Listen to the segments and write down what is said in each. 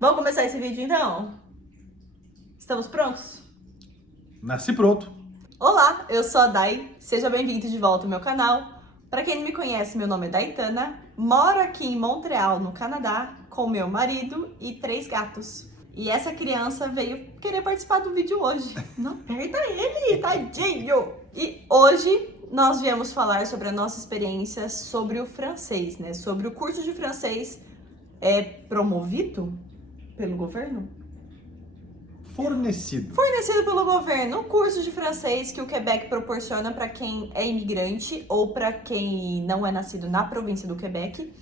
Vamos começar esse vídeo então? Estamos prontos? Nasci pronto. Olá, eu sou a Dai, seja bem-vindo de volta ao meu canal. Para quem não me conhece, meu nome é Daitana, moro aqui em Montreal, no Canadá, com meu marido e 3 gatos. E essa criança veio querer participar do vídeo hoje. Não perda ele, tadinho! E hoje nós viemos falar sobre a nossa experiência sobre o francês, né? Sobre o curso de francês promovido pelo governo? Fornecido. Fornecido pelo governo, um curso de francês que o Quebec proporciona para quem é imigrante ou para quem não é nascido na província do Quebec,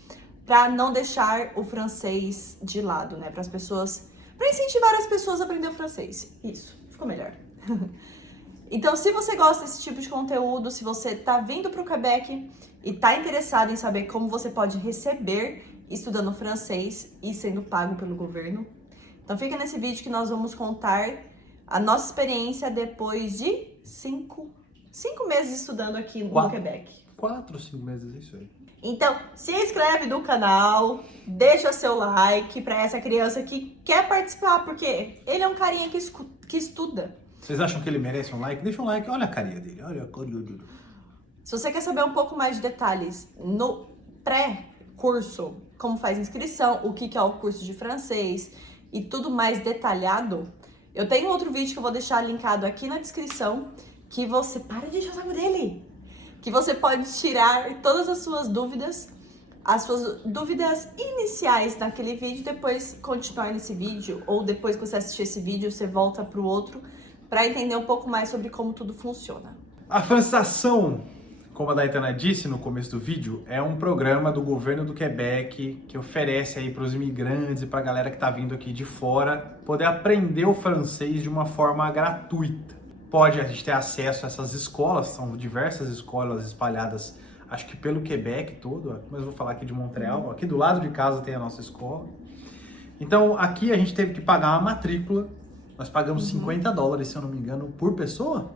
para não deixar o francês de lado, né? Para as pessoas, para incentivar as pessoas a aprender o francês. Isso, ficou melhor. Então, se você gosta desse tipo de conteúdo, se você está vindo para o Quebec e está interessado em saber como você pode receber estudando francês e sendo pago pelo governo, então fica nesse vídeo que nós vamos contar a nossa experiência depois de 5 meses estudando aqui no Quebec. 4 ou 5 meses, é isso aí. Então, se inscreve no canal, deixa seu like para essa criança que quer participar, porque ele é um carinha que estuda. Vocês acham que ele merece um like? Deixa um like, olha a carinha dele, olha a carinha dele. Se você quer saber um pouco mais de detalhes no pré-curso, como faz inscrição, o que é o curso de francês e tudo mais detalhado, eu tenho outro vídeo que eu vou deixar linkado aqui na descrição, que você... Para de encher o saco dele! Que você pode tirar todas as suas dúvidas iniciais naquele vídeo, depois continuar nesse vídeo, ou depois que você assistir esse vídeo, você volta para o outro, para entender um pouco mais sobre como tudo funciona. A francização, como a Daitana disse no começo do vídeo, é um programa do governo do Quebec que oferece aí para os imigrantes e para a galera que está vindo aqui de fora poder aprender o francês de uma forma gratuita. A gente ter acesso a essas escolas, são diversas escolas espalhadas, acho que pelo Quebec todo, mas eu vou falar aqui de Montreal, aqui do lado de casa tem a nossa escola. Então aqui a gente teve que pagar uma matrícula, nós pagamos $50, se eu não me engano, por pessoa?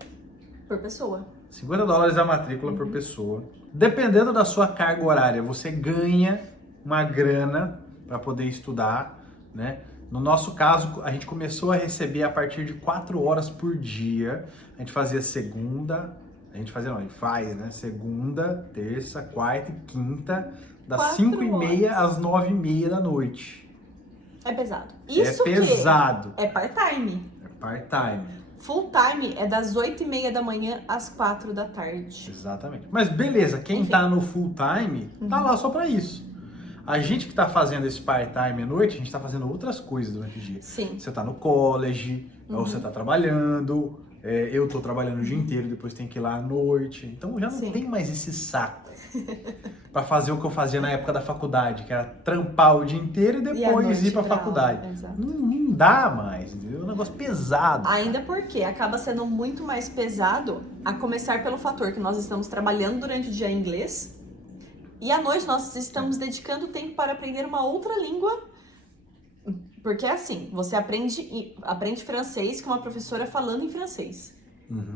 Por pessoa. $50 a matrícula por pessoa. Dependendo da sua carga horária, você ganha uma grana para poder estudar, né? No nosso caso, a gente começou a receber a partir de 4 horas por dia. A gente fazia segunda, segunda, terça, quarta e quinta, das 5h30 às 9h30 da noite. É pesado. Isso é pesado. É part-time. É part-time. Full time é das 8h30 da manhã às 4 da tarde. Exatamente. Mas beleza, quem tá no full time tá lá só pra isso. A gente que tá fazendo esse part-time à noite, a gente tá fazendo outras coisas durante o dia. Sim. Você tá no college, ou você tá trabalhando, eu tô trabalhando o dia inteiro, depois tem que ir lá à noite. Então já não tem mais esse saco pra fazer o que eu fazia na época da faculdade, que era trampar o dia inteiro e depois ir pra faculdade. Não dá mais, entendeu? É um negócio pesado. Ainda porque acaba sendo muito mais pesado, a começar pelo fator que nós estamos trabalhando durante o dia em inglês e à noite nós estamos dedicando tempo para aprender uma outra língua. Porque é assim, você aprende francês com uma professora falando em francês.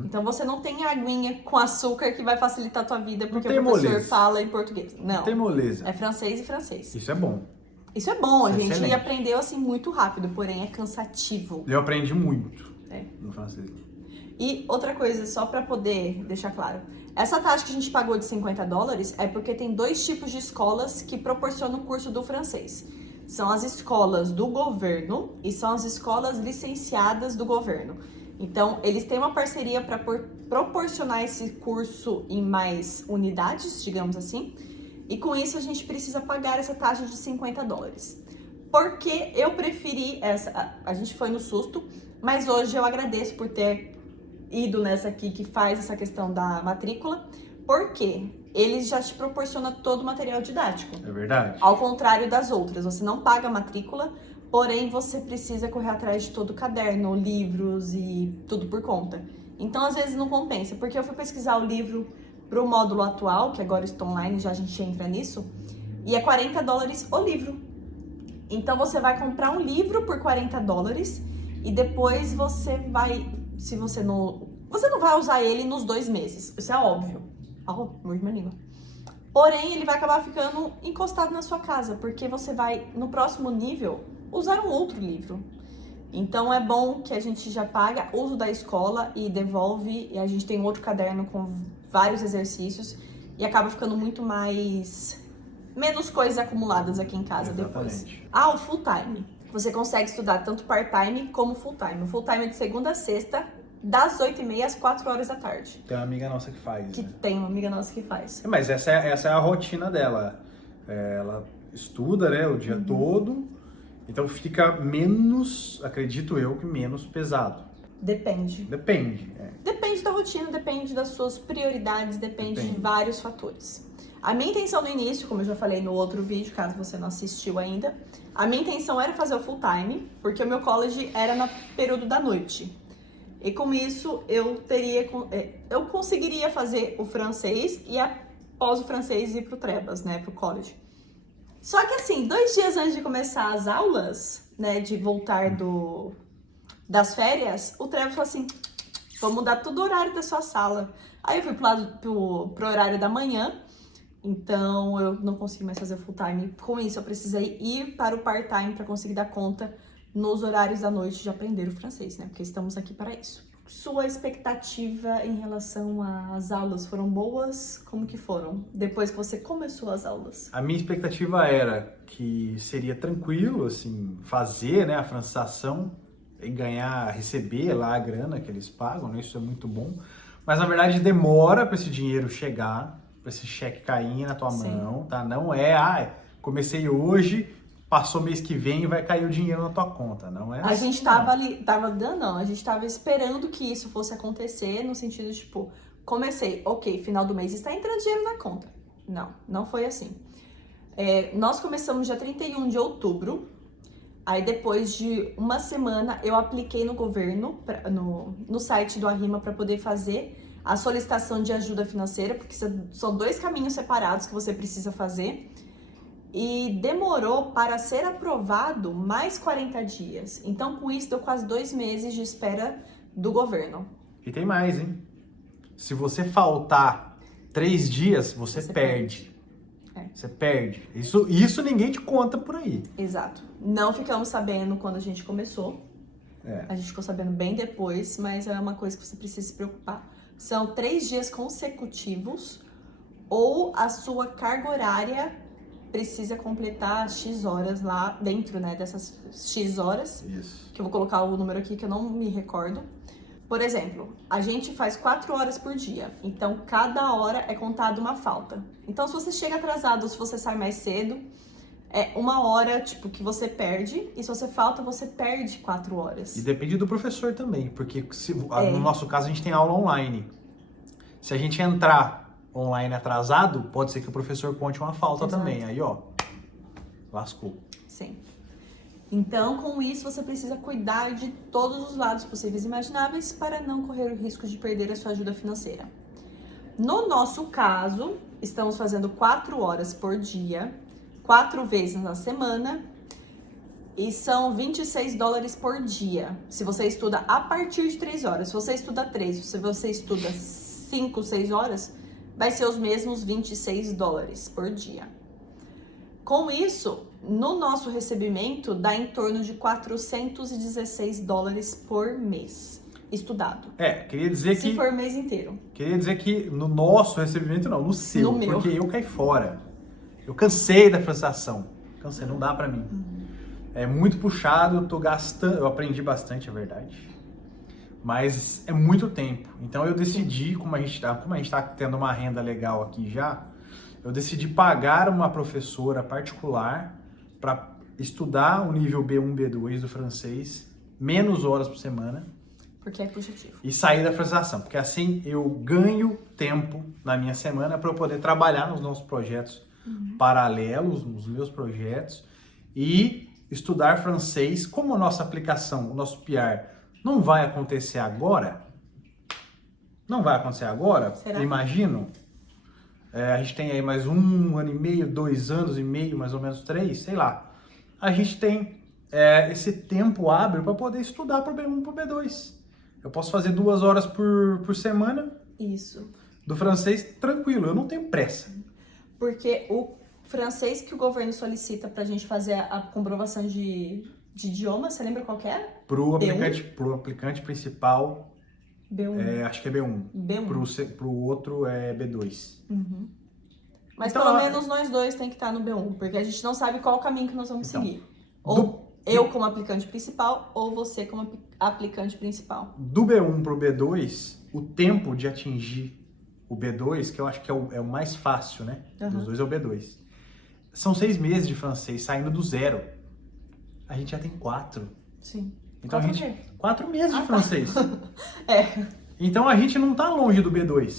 Então você não tem aguinha com açúcar que vai facilitar a tua vida porque o professor fala em português. Não. Tem moleza. É francês e francês. Isso é bom. Isso é bom, Isso a gente excelente. aprendeu assim muito rápido, porém é cansativo. Eu aprendi muito no francês. E outra coisa, só para poder deixar claro, essa taxa que a gente pagou de $50 é porque tem 2 tipos de escolas que proporcionam o curso do francês. São as escolas do governo e são as escolas licenciadas do governo. Então, eles têm uma parceria para proporcionar esse curso em mais unidades, digamos assim. E com isso, a gente precisa pagar essa taxa de $50. Porque eu preferi essa... A gente foi no susto, mas hoje eu agradeço por ter ido nessa aqui que faz essa questão da matrícula. Porque eles já te proporcionam todo o material didático. É verdade. Ao contrário das outras, você não paga a matrícula, porém você precisa correr atrás de todo o caderno, livros e tudo por conta. Então, às vezes não compensa, porque eu fui pesquisar o livro para o módulo atual, que agora está online, já a gente entra nisso, e é $40 o livro. Então, você vai comprar um livro por $40 e depois você vai, se você não vai usar ele nos 2 meses, isso é óbvio. Mordi minha língua. Porém, ele vai acabar ficando encostado na sua casa, porque você vai, no próximo nível, usar um outro livro. Então é bom que a gente já paga uso da escola e devolve, e a gente tem outro caderno com vários exercícios e acaba ficando muito menos coisas acumuladas aqui em casa depois. O full time. Você consegue estudar tanto part-time como full-time. O full-time é de segunda a sexta, das 8h30 às 4 horas da tarde. Tem uma amiga nossa que faz, né? Tem uma amiga nossa que faz. Mas essa é a rotina dela. Ela estuda, né, o dia todo, então fica menos, acredito eu, que menos pesado. Depende. Depende da rotina, depende das suas prioridades, depende de vários fatores. A minha intenção no início, como eu já falei no outro vídeo, caso você não assistiu ainda, a minha intenção era fazer o full time, porque o meu college era no período da noite. E com isso eu conseguiria fazer o francês e após o francês ir pro Trebas, né, pro college. Só que assim, 2 dias antes de começar as aulas, né, de voltar das férias, o Trebas falou assim, vou mudar todo o horário da sua sala. Aí eu fui pro horário da manhã, então eu não consegui mais fazer full time. Com isso, eu precisei ir para o part-time para conseguir dar conta nos horários da noite de aprender o francês, né? Porque estamos aqui para isso. Sua expectativa em relação às aulas foram boas? Como que foram? Depois que você começou as aulas? A minha expectativa era que seria tranquilo, assim, fazer, né, a francização e receber lá a grana que eles pagam, né? Isso é muito bom. Mas, na verdade, demora para esse dinheiro chegar, para esse cheque cair na tua mão, tá? Não é, comecei hoje, passou mês que vem e vai cair o dinheiro na tua conta, não é? A gente a gente tava esperando que isso fosse acontecer, no sentido de, tipo, comecei, ok, final do mês está entrando dinheiro na conta. Não foi assim. Nós começamos dia 31 de outubro, aí depois de uma semana eu apliquei no governo, no site do Arrima para poder fazer a solicitação de ajuda financeira, porque são 2 caminhos separados que você precisa fazer. E demorou para ser aprovado mais 40 dias. Então, com isso, deu quase 2 meses de espera do governo. E tem mais, hein? Se você faltar 3 dias, você perde. Você perde. Isso ninguém te conta por aí. Exato. Não ficamos sabendo quando a gente começou. A gente ficou sabendo bem depois, mas é uma coisa que você precisa se preocupar. São 3 dias consecutivos ou a sua carga horária precisa completar X horas lá dentro, né, dessas X horas. Isso. Que eu vou colocar o número aqui que eu não me recordo. Por exemplo, a gente faz 4 horas por dia, então cada hora é contada uma falta. Então, se você chega atrasado ou se você sai mais cedo, é 1 hora, tipo, que você perde, e se você falta, você perde 4 horas. E depende do professor também, porque no nosso caso a gente tem aula online. Se a gente entrar online atrasado, pode ser que o professor conte uma falta também. Aí, ó, lascou. Sim. Então, com isso, você precisa cuidar de todos os lados possíveis e imagináveis para não correr o risco de perder a sua ajuda financeira. No nosso caso, estamos fazendo 4 horas por dia, 4 vezes na semana, e são $26 por dia. Se você estuda a partir de 3 horas, se você estuda 3, se você estuda 5, 6 horas, vai ser os mesmos $26 por dia. Com isso, no nosso recebimento, dá em torno de $416 por mês estudado. Queria dizer Se for mês inteiro. Queria dizer que no nosso recebimento não, no seu, No meu. porque eu caí fora. Eu cansei da francização. Cansei, não dá pra mim. É muito puxado, eu tô gastando, eu aprendi bastante, é verdade. Mas é muito tempo. Então eu decidi, como a gente tá tendo uma renda legal aqui já, eu decidi pagar uma professora particular para estudar o nível B1, B2 do francês, menos horas por semana. Porque é puxativo. E sair da francização, porque assim eu ganho tempo na minha semana para eu poder trabalhar nos nossos projetos paralelos, nos meus projetos, e estudar francês. Como a nossa aplicação, o nosso PR, não vai acontecer agora, Será? Imagino. A gente tem aí mais 1 ano e meio, 2 anos e meio, mais ou menos 3, sei lá. A gente tem esse tempo hábil para poder estudar para o B1 e para o B2. Eu posso fazer 2 horas por semana. Isso. Do francês, tranquilo, eu não tenho pressa. Porque o francês que o governo solicita pra gente fazer a comprovação de de idioma, você lembra qual que era? Pro aplicante principal, B1. acho que é B1. B1. Pro outro é B2. Uhum. Mas Então, pelo menos nós dois tem que estar no B1, porque a gente não sabe qual caminho que nós vamos Então, seguir. Ou eu como aplicante principal, ou você como aplicante principal. Do B1 pro B2, o tempo de atingir o B2, que eu acho que é o mais fácil, né? Dos dois é o B2. São 6 meses de francês, saindo do zero. A gente já tem 4. Sim. Então 4 meses de tá. francês. É. Então a gente não tá longe do B2,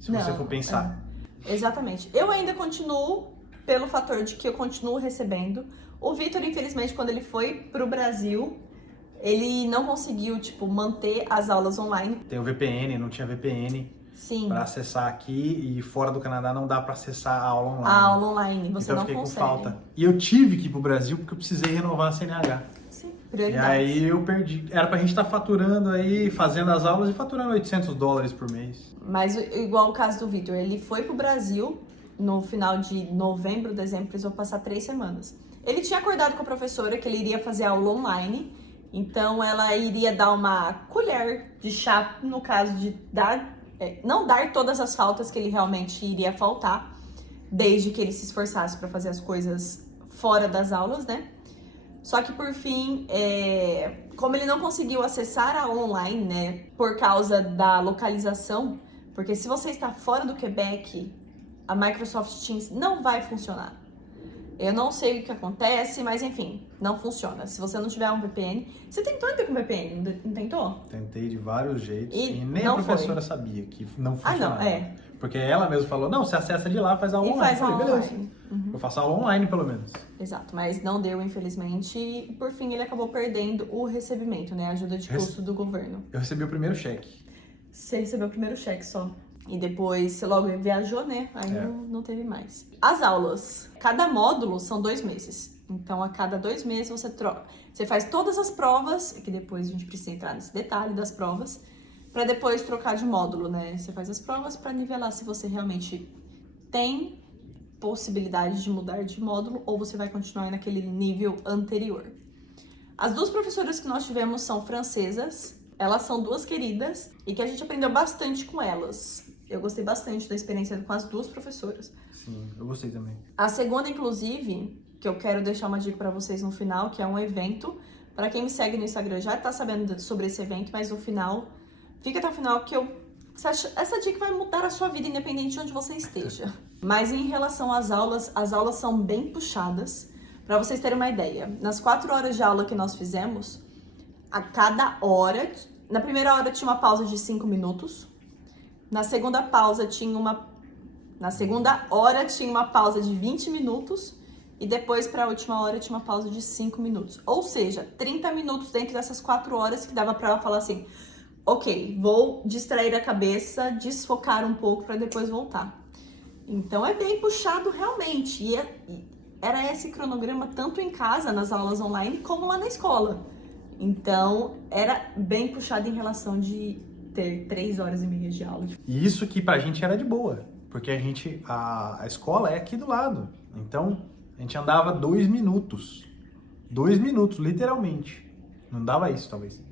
se Não, você for pensar. Exatamente. Eu ainda continuo, pelo fator de que eu continuo recebendo. O Vitor, infelizmente, quando ele foi pro Brasil, ele não conseguiu, tipo, manter as aulas online. Tem o VPN, não tinha VPN Sim. para acessar aqui, e fora do Canadá não dá para acessar a aula online. A aula online, você então não eu fiquei consegue. com falta. E eu tive que ir pro Brasil porque eu precisei renovar a CNH. Sim, E prioridade. aí eu perdi. Era pra gente estar faturando aí, fazendo as aulas e faturando $800 por mês. Mas igual o caso do Vitor, ele foi pro Brasil no final de novembro, dezembro, precisou passar 3 semanas. Ele tinha acordado com a professora que ele iria fazer aula online, então ela iria dar uma colher de chá, no caso de dar, não dar todas as faltas que ele realmente iria faltar, desde que ele se esforçasse para fazer as coisas fora das aulas, né? Só que por fim, como ele não conseguiu acessar a aula online, né, por causa da localização, porque se você está fora do Quebec, a Microsoft Teams não vai funcionar. Eu não sei o que acontece, mas enfim, não funciona. Se você não tiver um VPN... Você tentou entrar com VPN, não tentou? Tentei de vários jeitos e nem a não professora foi. sabia que não funcionava. Ah, não, Porque ela mesma falou, não, você acessa de lá, faz aula online. Faz aula beleza. online. Uhum. Eu faço aula online, pelo menos. Exato, mas não deu, infelizmente. E por fim, ele acabou perdendo o recebimento, né? A ajuda de custo do governo. Eu recebi o primeiro cheque. Você recebeu o primeiro cheque só. E depois você logo viajou, né? Aí não teve mais. As aulas. Cada módulo são 2 meses. Então, a cada 2 meses você troca. Você faz todas as provas, que depois a gente precisa entrar nesse detalhe das provas, para depois trocar de módulo, né? Você faz as provas para nivelar se você realmente tem possibilidade de mudar de módulo ou você vai continuar naquele nível anterior. As 2 professoras que nós tivemos são francesas. Elas são 2 queridas e que a gente aprendeu bastante com elas. Eu gostei bastante da experiência com as 2 professoras. Sim, eu gostei também. A segunda, inclusive, que eu quero deixar uma dica para vocês no final, que é um evento. Para quem me segue no Instagram já tá sabendo sobre esse evento, mas no final, fica até o final que essa dica vai mudar a sua vida, independente de onde você esteja. Mas em relação às aulas são bem puxadas. Para vocês terem uma ideia, nas 4 horas de aula que nós fizemos, a cada hora, na primeira hora tinha uma pausa de 5 minutos, na segunda hora tinha uma pausa de 20 minutos e depois para a última hora tinha uma pausa de 5 minutos. Ou seja, 30 minutos dentro dessas 4 horas que dava para ela falar assim, ok, vou distrair a cabeça, desfocar um pouco para depois voltar. Então é bem puxado realmente. E era esse cronograma tanto em casa, nas aulas online, como lá na escola. Então era bem puxado em relação de ter 3 horas e meia de aula. E isso que pra gente era de boa, porque a escola é aqui do lado. Então a gente andava 2 minutos. 2 minutos, literalmente. Não dava isso, talvez.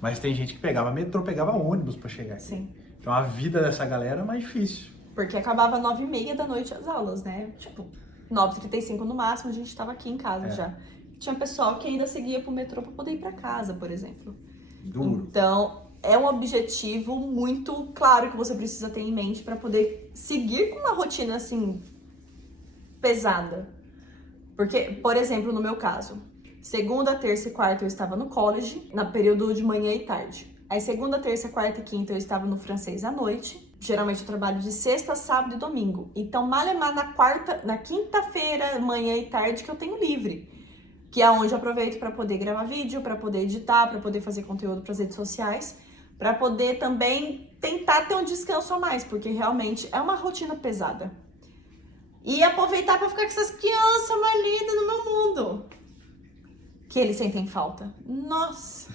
Mas tem gente que pegava metrô, pegava ônibus pra chegar aqui. Sim. Então a vida dessa galera é mais difícil. Porque acabava 9h30 da noite as aulas, né? Tipo, 9h35 no máximo, a gente tava aqui em casa já. Tinha pessoal que ainda seguia pro metrô pra poder ir pra casa, por exemplo. Duro. Então, é um objetivo muito claro que você precisa ter em mente para poder seguir com uma rotina, assim, pesada. Porque, por exemplo, no meu caso, segunda, terça e quarta eu estava no college, no período de manhã e tarde. Aí segunda, terça, quarta e quinta eu estava no francês à noite. Geralmente eu trabalho de sexta, sábado e domingo. Então, malemar na quinta-feira, manhã e tarde que eu tenho livre. Que é onde eu aproveito para poder gravar vídeo, para poder editar, para poder fazer conteúdo para as redes sociais, para poder também tentar ter um descanso a mais, porque realmente é uma rotina pesada. E aproveitar para ficar com essas crianças mais lindas no meu mundo. Que eles sentem falta. Nossa!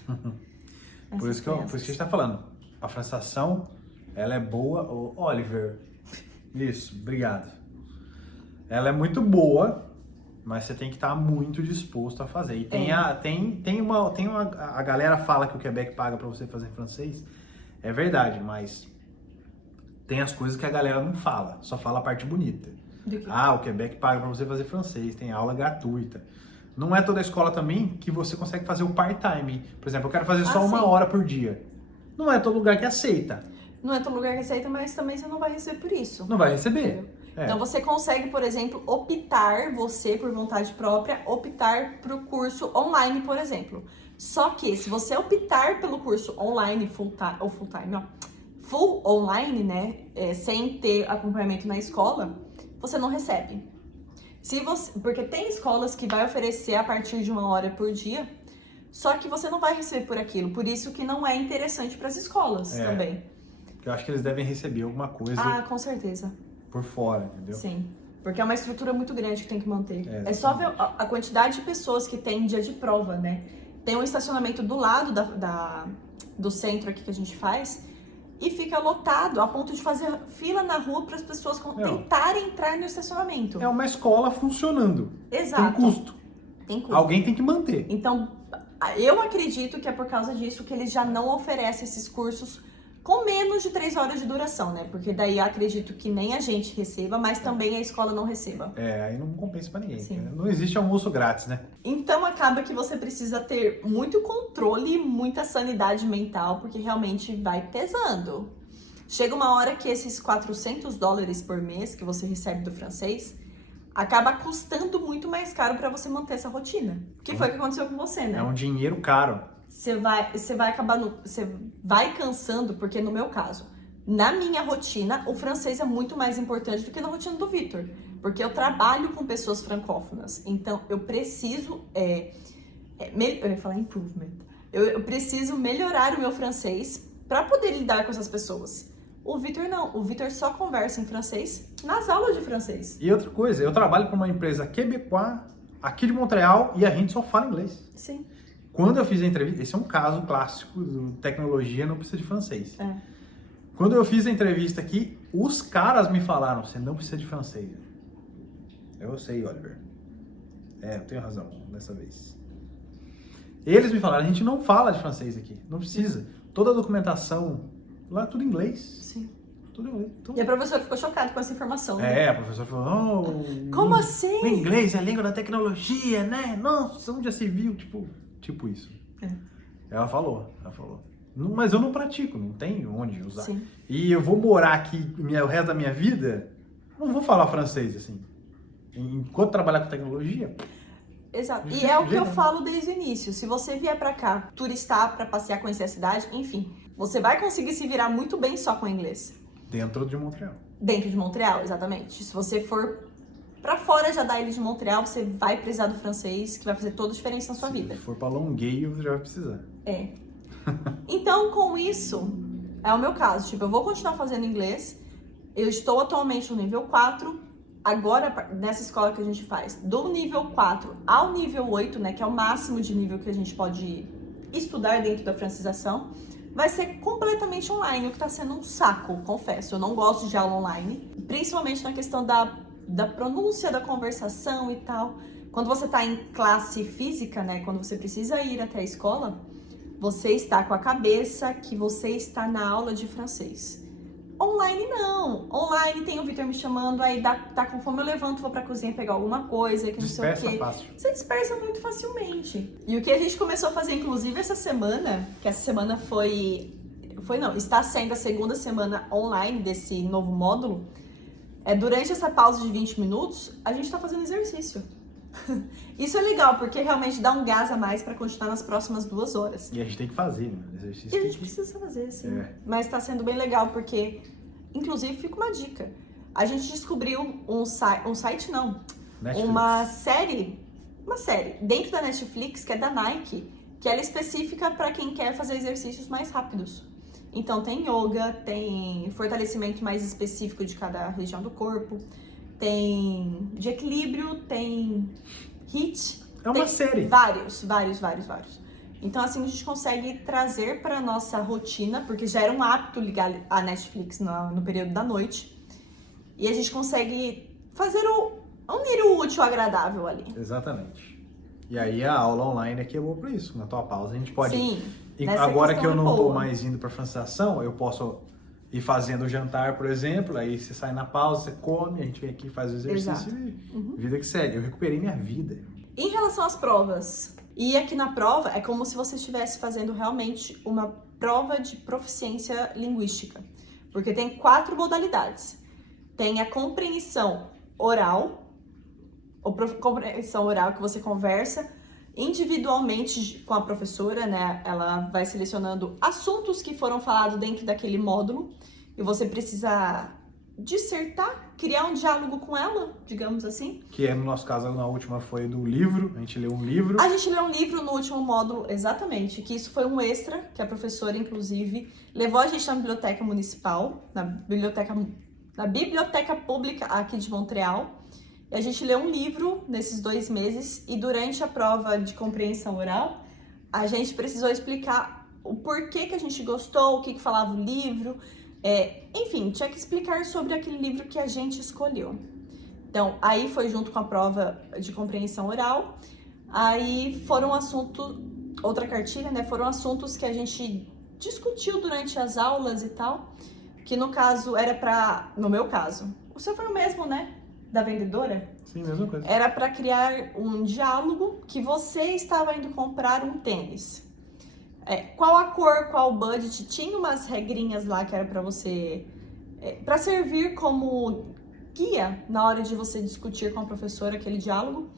Por isso que a gente tá falando. A francização, ela é boa. Ô, Oliver, isso, obrigado. Ela é muito boa, Mas você tem que estar muito disposto a fazer. E tem É. a galera fala que o Quebec paga para você fazer francês. É verdade, mas tem as coisas que a galera não fala, só fala a parte bonita. Do quê? Ah, o Quebec paga para você fazer francês, tem aula gratuita. Não é toda escola também que você consegue fazer o part-time. Por exemplo, eu quero fazer só uma sim. hora por dia. Não é todo lugar que aceita. Não é todo lugar que aceita, mas também você não vai receber por isso. Não vai receber. É. Então você consegue, por exemplo, optar, você por vontade própria, optar para o curso online, por exemplo. Só que se você optar pelo curso online full online, né, sem ter acompanhamento na escola, você não recebe. Porque tem escolas que vai oferecer a partir de 1 hora por dia, só que você não vai receber por aquilo. Por isso que não é interessante para as escolas também. Eu acho que eles devem receber alguma coisa. Ah, com certeza. Por fora, entendeu? Sim, porque é uma estrutura muito grande que tem que manter. É só ver a quantidade de pessoas que tem em dia de prova, né? Tem um estacionamento do lado do centro aqui que a gente faz e fica lotado a ponto de fazer fila na rua para as pessoas tentarem entrar no estacionamento. É uma escola funcionando. Exato. Tem custo. Tem custo. Alguém tem que manter. Então, eu acredito que é por causa disso que eles já não oferecem esses cursos com menos de 3 horas de duração, né? Porque daí eu acredito que nem a gente receba, mas também a escola não receba. Aí não compensa pra ninguém. Sim. Não existe almoço grátis, né? Então acaba que você precisa ter muito controle e muita sanidade mental, porque realmente vai pesando. Chega uma hora que esses $400 por mês que você recebe do francês acaba custando muito mais caro pra você manter essa rotina. Que foi o que aconteceu com você, né? É um dinheiro caro. Você vai cansando, porque no meu caso, na minha rotina, o francês é muito mais importante do que na rotina do Vitor, porque eu trabalho com pessoas francófonas, então eu preciso, eu ia falar improvement, eu preciso melhorar o meu francês para poder lidar com essas pessoas. O Vitor não, o Vitor só conversa em francês nas aulas de francês. E outra coisa, eu trabalho para uma empresa quebecois aqui de Montreal e a gente só fala inglês. Sim. Quando eu fiz a entrevista, esse é um caso clássico do tecnologia, não precisa de francês. É. Quando eu fiz a entrevista aqui, os caras me falaram, você não precisa de francês. Eu sei, Oliver. Eu tenho razão dessa vez. Eles me falaram, a gente não fala de francês aqui, não precisa. Toda a documentação, lá é tudo em inglês. Sim. Tudo em inglês. E a professora ficou chocada com essa informação. Né? A professora falou, como assim? O inglês é a língua da tecnologia, né? Nossa, onde já se viu? Tipo isso. Ela falou. Mas eu não pratico, não tenho onde usar. Sim. E eu vou morar aqui o resto da minha vida, não vou falar francês, assim. Enquanto trabalhar com tecnologia... Exato. E é o que eu falo desde o início. Se você vier pra cá turistar, pra passear, conhecer a cidade, enfim, você vai conseguir se virar muito bem só com inglês. Dentro de Montreal. Dentro de Montreal, exatamente. Se você for pra fora já da ilha de Montreal, você vai precisar do francês, que vai fazer toda a diferença na sua vida. Se for pra Longueuil, você já vai precisar. Então, com isso, é o meu caso. Tipo, eu vou continuar fazendo inglês. Eu estou atualmente no nível 4. Agora, nessa escola que a gente faz, do nível 4 ao nível 8, né, que é o máximo de nível que a gente pode estudar dentro da francização, vai ser completamente online, o que tá sendo um saco, confesso. Eu não gosto de aula online, principalmente na questão da pronúncia da conversação e tal. Quando você tá em classe física, né, quando você precisa ir até a escola, você está com a cabeça que você está na aula de francês. Online não. Online tem o Vitor me chamando, aí tá com fome, eu levanto, vou pra cozinha pegar alguma coisa, que não sei o quê. Fácil. Você dispersa muito facilmente. E o que a gente começou a fazer, inclusive, essa semana, que essa semana está sendo a segunda semana online desse novo módulo, durante essa pausa de 20 minutos, a gente tá fazendo exercício. Isso é legal, porque realmente dá um gás a mais pra continuar nas próximas 2 horas. E a gente tem que fazer, né? Exercício. E a gente precisa fazer, sim. Mas tá sendo bem legal, porque, inclusive, fica uma dica. A gente descobriu um site não, Netflix. uma série dentro da Netflix, que é da Nike, que ela é específica para quem quer fazer exercícios mais rápidos. Então tem yoga, tem fortalecimento mais específico de cada região do corpo, tem de equilíbrio, tem HIIT. É uma série. Vários. Então assim a gente consegue trazer para nossa rotina, porque já era um hábito ligar a Netflix no período da noite, e a gente consegue fazer unir o útil ao agradável ali. Exatamente. E aí a aula online aqui é boa para isso. Na tua pausa a gente pode... Sim. E Nessa agora que eu questão não é tô boa. mais indo para francização, eu posso ir fazendo o jantar, por exemplo, aí você sai na pausa, você come, a gente vem aqui, faz o exercício e vida que segue. Eu recuperei minha vida. Em relação às provas, e aqui na prova é como se você estivesse fazendo realmente uma prova de proficiência linguística, porque tem 4 modalidades. Tem a compreensão oral, compreensão oral que você conversa individualmente com a professora, né? Ela vai selecionando assuntos que foram falados dentro daquele módulo e você precisa dissertar, criar um diálogo com ela, digamos assim. Que é, no nosso caso, na última foi do livro, a gente leu um livro. A gente leu um livro no último módulo, exatamente, que isso foi um extra, que a professora, inclusive, levou a gente na biblioteca municipal, na biblioteca pública aqui de Montreal. E a gente leu um livro nesses 2 meses e durante a prova de compreensão oral, a gente precisou explicar o porquê que a gente gostou, o que falava o livro. Enfim, tinha que explicar sobre aquele livro que a gente escolheu. Então, aí foi junto com a prova de compreensão oral. Aí foram outra cartilha, né? Foram assuntos que a gente discutiu durante as aulas e tal. Que no caso no meu caso, o seu foi o mesmo, né? Da vendedora? Sim, mesma coisa. Era para criar um diálogo que você estava indo comprar um tênis. Qual a cor, qual o budget, tinha umas regrinhas lá que era para você, para servir como guia na hora de você discutir com a professora aquele diálogo.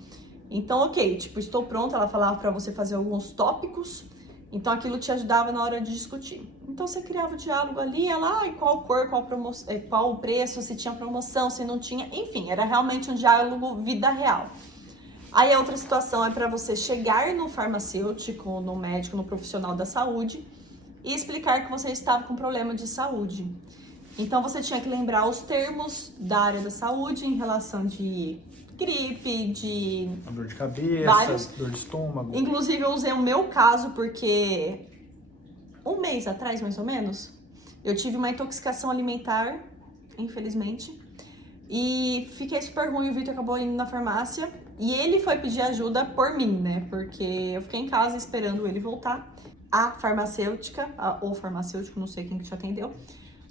Então, ok, tipo, estou pronta, ela falava para você fazer alguns tópicos, então aquilo te ajudava na hora de discutir. Então você criava o diálogo ali, ela, qual cor, qual o preço, se tinha promoção, se não tinha, enfim, era realmente um diálogo vida real. Aí a outra situação é para você chegar no farmacêutico, no médico, no profissional da saúde e explicar que você estava com problema de saúde. Então você tinha que lembrar os termos da área da saúde em relação de gripe, de Dor de cabeça, vários. dor de estômago. Inclusive eu usei o meu caso porque 1 mês atrás, mais ou menos, eu tive uma intoxicação alimentar, infelizmente, e fiquei super ruim. O Vitor acabou indo na farmácia e ele foi pedir ajuda por mim, né? Porque eu fiquei em casa esperando ele voltar. A farmacêutica, ou farmacêutico, não sei quem que te atendeu,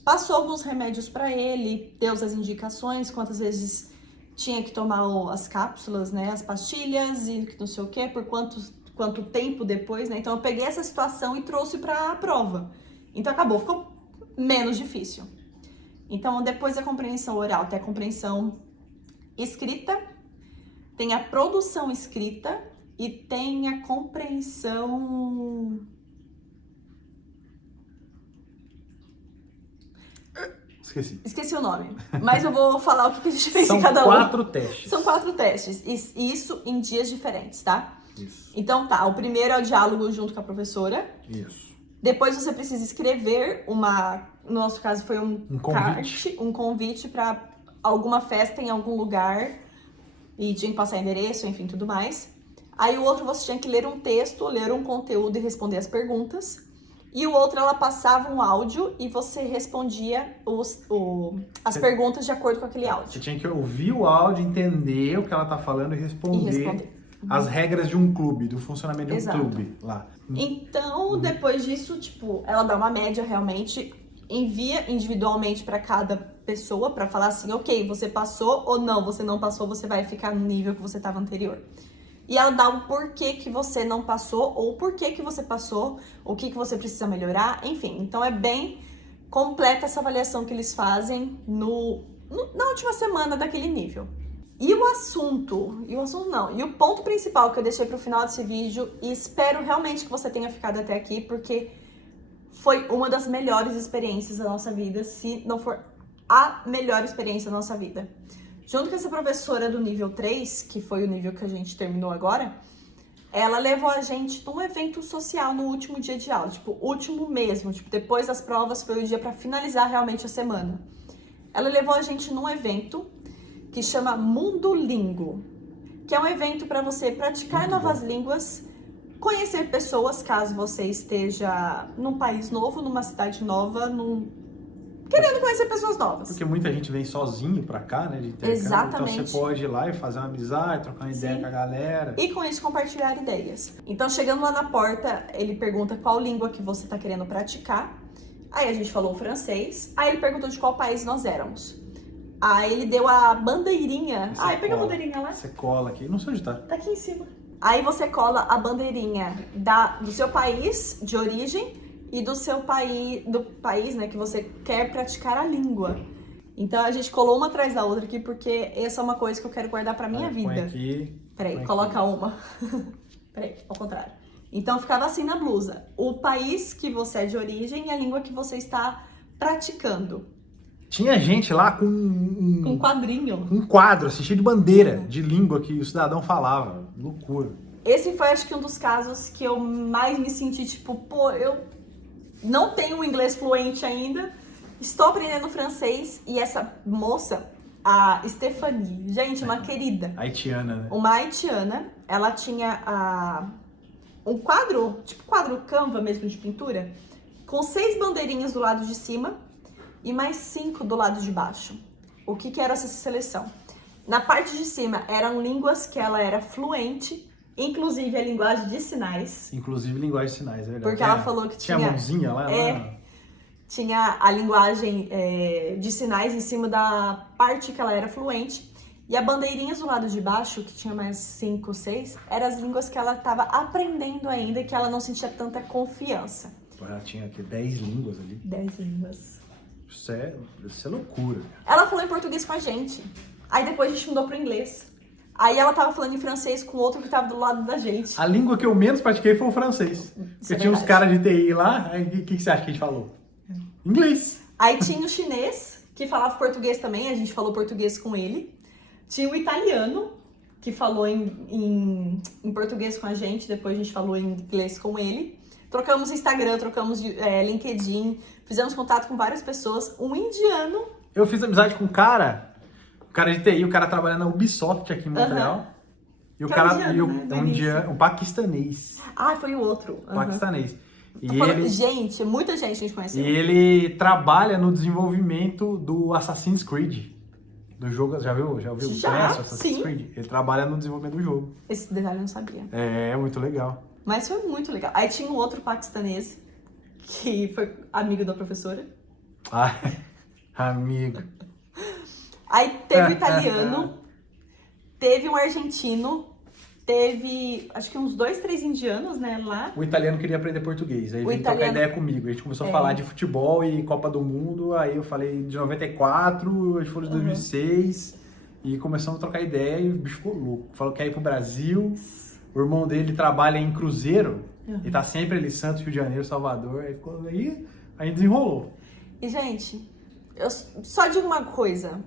passou alguns remédios para ele, deu as indicações, quantas vezes tinha que tomar as cápsulas, né? As pastilhas e não sei o que, por quanto tempo depois, né? Então eu peguei essa situação e trouxe para a prova. Então ficou menos difícil. Então depois da compreensão oral tem a compreensão escrita, tem a produção escrita e tem a compreensão... Esqueci o nome, mas eu vou falar o que a gente fez em cada um. São 4 testes. São 4 testes, e isso em dias diferentes, tá? Isso. Então tá, o primeiro é o diálogo junto com a professora. Isso. Depois você precisa escrever no nosso caso foi um convite para alguma festa em algum lugar e tinha que passar endereço, enfim, tudo mais. Aí o outro você tinha que ler um texto, ler um conteúdo e responder as perguntas. E o outro, ela passava um áudio e você respondia as perguntas de acordo com aquele áudio. Você tinha que ouvir o áudio, entender o que ela tá falando e responder. As regras de um clube, do funcionamento de um clube lá. Então, depois disso, tipo, ela dá uma média realmente, envia individualmente para cada pessoa para falar assim, ok, você passou ou não, você não passou, você vai ficar no nível que você estava anterior. E ela dá o porquê que você não passou, ou o porquê que você passou, o que você precisa melhorar, enfim. Então é bem completa essa avaliação que eles fazem na última semana daquele nível. E o ponto principal que eu deixei pro final desse vídeo, e espero realmente que você tenha ficado até aqui, porque foi uma das melhores experiências da nossa vida, se não for a melhor experiência da nossa vida. Junto com essa professora do nível 3, que foi o nível que a gente terminou agora, ela levou a gente num evento social no último dia de aula, tipo, último mesmo, tipo, depois das provas foi o dia para finalizar realmente a semana. Ela levou a gente num evento que chama Mundolingo, que é um evento para você praticar novas línguas, conhecer pessoas, caso você esteja num país novo, numa cidade nova, querendo conhecer pessoas novas. Porque muita gente vem sozinho pra cá, né, de intercâmbio. Exatamente. Então você pode ir lá e fazer uma amizade, trocar uma ideia Sim. com a galera. E com isso compartilhar ideias. Então, chegando lá na porta, ele pergunta qual língua que você tá querendo praticar. Aí a gente falou o francês. Aí ele perguntou de qual país nós éramos. Aí ele deu a bandeirinha. Ai, pega a bandeirinha lá. Você cola aqui. Não sei onde tá. Tá aqui em cima. Aí você cola a bandeirinha do seu país de origem e do seu país, né, que você quer praticar a língua. Então a gente colou uma atrás da outra aqui porque essa é uma coisa que eu quero guardar pra minha vida. Põe aqui. Peraí, põe coloca aqui. uma. Peraí, ao contrário. Então ficava assim na blusa. O país que você é de origem e a língua que você está praticando. Tinha gente lá com Um quadrinho. um quadro, assim, cheio de bandeira de língua que o cidadão falava. Loucura. Esse foi, acho que, um dos casos que eu mais me senti, tipo, pô, eu não tenho um inglês fluente ainda, estou aprendendo francês, e essa moça, a Stephanie, gente, uma querida, Haitiana, né? uma haitiana, ela tinha um quadro, tipo quadro Canva mesmo de pintura, com 6 bandeirinhas do lado de cima e mais 5 do lado de baixo. O que era essa seleção? Na parte de cima eram línguas que ela era fluente, inclusive a linguagem de sinais. Inclusive linguagem de sinais, é verdade. Porque ela falou que tinha mãozinha lá? Tinha a linguagem de sinais em cima da parte que ela era fluente. E a bandeirinha do lado de baixo, que tinha mais 5, 6, eram as línguas que ela estava aprendendo ainda e que ela não sentia tanta confiança. Ela tinha aqui 10 línguas ali. 10 línguas. Isso é loucura. Ela falou em português com a gente. Aí depois a gente mudou pro inglês. Aí ela tava falando em francês com outro que tava do lado da gente. A língua que eu menos pratiquei foi o francês. Porque tinha uns caras de TI lá, aí o que você acha que a gente falou? Inglês. Aí tinha o chinês, que falava português também, a gente falou português com ele. Tinha o italiano, que falou em português com a gente, depois a gente falou em inglês com ele. Trocamos Instagram, trocamos LinkedIn, fizemos contato com várias pessoas. Um indiano. Eu fiz amizade com um cara de TI, o cara trabalha na Ubisoft aqui em Montreal. E o cara, um paquistanês. Ah, foi o outro. Paquistanês. E ele... Gente, muita gente a gente conheceu. E ele trabalha no desenvolvimento do Assassin's Creed. Do jogo, já viu? Já ouviu? Já, Conhece o Assassin's sim. Creed? Ele trabalha no desenvolvimento do jogo. Esse detalhe eu não sabia. É, muito legal. Mas foi muito legal. Aí tinha um outro paquistanês, que foi amigo da professora. Ai, amigo. Aí teve o italiano, teve um argentino, teve acho que uns 2, 3 indianos, né, lá. O italiano queria aprender português, aí veio trocar ideia comigo. A gente começou a falar de futebol e Copa do Mundo, aí eu falei de 94, a gente foi de 2006, e começamos a trocar ideia e o bicho ficou louco. Falou que ia ir pro Brasil, o irmão dele trabalha em cruzeiro, e tá sempre ali, Santos, Rio de Janeiro, Salvador, aí ficou aí desenrolou. E, gente, eu só digo uma coisa.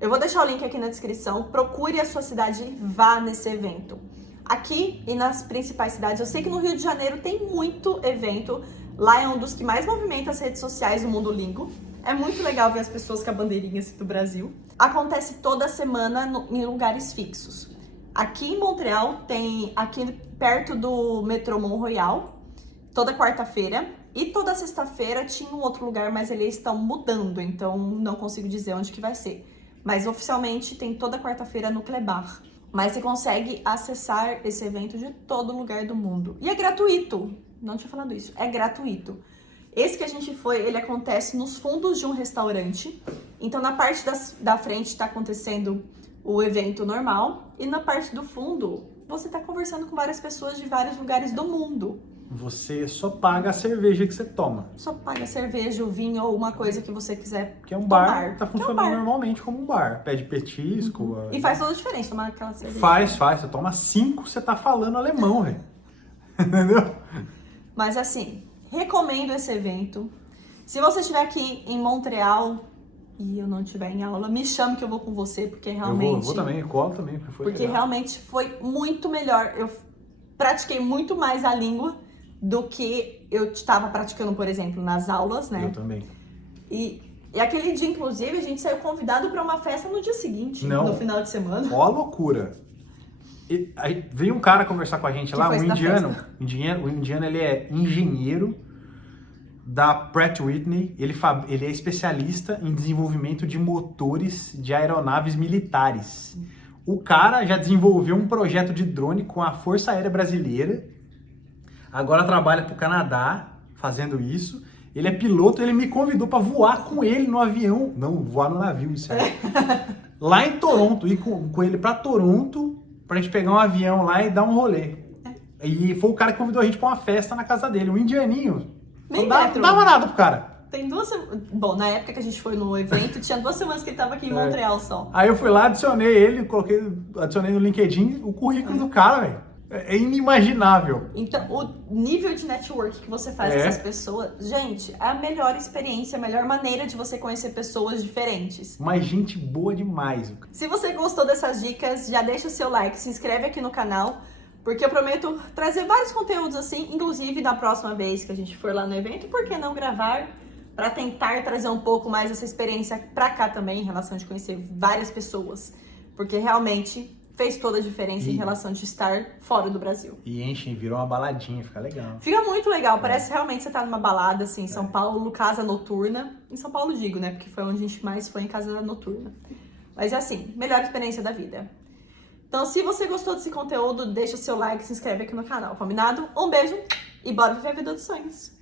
Eu vou deixar o link aqui na descrição. Procure a sua cidade e vá nesse evento. Aqui e nas principais cidades. Eu sei que no Rio de Janeiro tem muito evento. Lá é um dos que mais movimenta as redes sociais do mundo lingo. É muito legal ver as pessoas com a bandeirinha assim, do Brasil. Acontece toda semana em lugares fixos. Aqui em Montreal tem, aqui perto do metrô Mont-Royal, toda quarta-feira. E toda sexta-feira tinha um outro lugar, mas eles estão mudando, então não consigo dizer onde que vai ser. Mas oficialmente tem toda quarta-feira no Clebar. Mas você consegue acessar esse evento de todo lugar do mundo. E é gratuito. Não tinha falado isso. É gratuito. Esse que a gente foi, ele acontece nos fundos de um restaurante. Então na parte da frente está acontecendo o evento normal. E na parte do fundo, você está conversando com várias pessoas de vários lugares do mundo. Você só paga a cerveja que você toma. Só paga cerveja, o vinho ou uma coisa que você quiser. Que é um tomar. bar, tá funcionando normalmente como um bar. Pede petisco. E faz toda a diferença tomar aquela cerveja. Faz. Você toma 5, você tá falando alemão, velho. Entendeu? Mas assim, recomendo esse evento. Se você estiver aqui em Montreal e eu não estiver em aula, me chame que eu vou com você, porque realmente... Eu vou também, eu colo também. Porque realmente foi muito melhor. Eu pratiquei muito mais a língua do que eu estava praticando, por exemplo, nas aulas, né? Eu também. E aquele dia, inclusive, a gente saiu convidado para uma festa no dia seguinte, Não. no final de semana. Ó a loucura. E aí veio um cara conversar com a gente lá, um indiano. O indiano, ele é engenheiro, da Pratt Whitney. Ele é especialista em desenvolvimento de motores de aeronaves militares. O cara já desenvolveu um projeto de drone com a Força Aérea Brasileira. Agora trabalha para o Canadá fazendo isso. Ele é piloto, ele me convidou para voar com ele no avião. Não, voar no navio, isso aí. Lá em Toronto, ir com ele para Toronto, pra gente pegar um avião lá e dar um rolê. E foi o cara que convidou a gente pra uma festa na casa dele, um indianinho. Não dava nada pro cara. Tem 2 semanas. Bom, na época que a gente foi no evento, tinha 2 semanas que ele tava aqui em Montreal só. Aí eu fui lá, adicionei ele, adicionei no LinkedIn o currículo do cara, velho. É inimaginável. Então, o nível de network que você faz com essas pessoas, gente, é a melhor experiência, a melhor maneira de você conhecer pessoas diferentes. Mas gente boa demais. Se você gostou dessas dicas, já deixa o seu like, se inscreve aqui no canal, porque eu prometo trazer vários conteúdos assim, inclusive da próxima vez que a gente for lá no evento, por que não gravar para tentar trazer um pouco mais essa experiência pra cá também, em relação de conhecer várias pessoas, porque realmente fez toda a diferença em relação de estar fora do Brasil. E enche, virou uma baladinha, fica legal. Fica muito legal, parece realmente você tá numa balada, assim, em São Paulo, casa noturna. Em São Paulo digo, né, porque foi onde a gente mais foi em casa noturna. Mas é assim, melhor experiência da vida. Então, se você gostou desse conteúdo, deixa o seu like, se inscreve aqui no canal, combinado? Um beijo e bora viver a vida dos sonhos!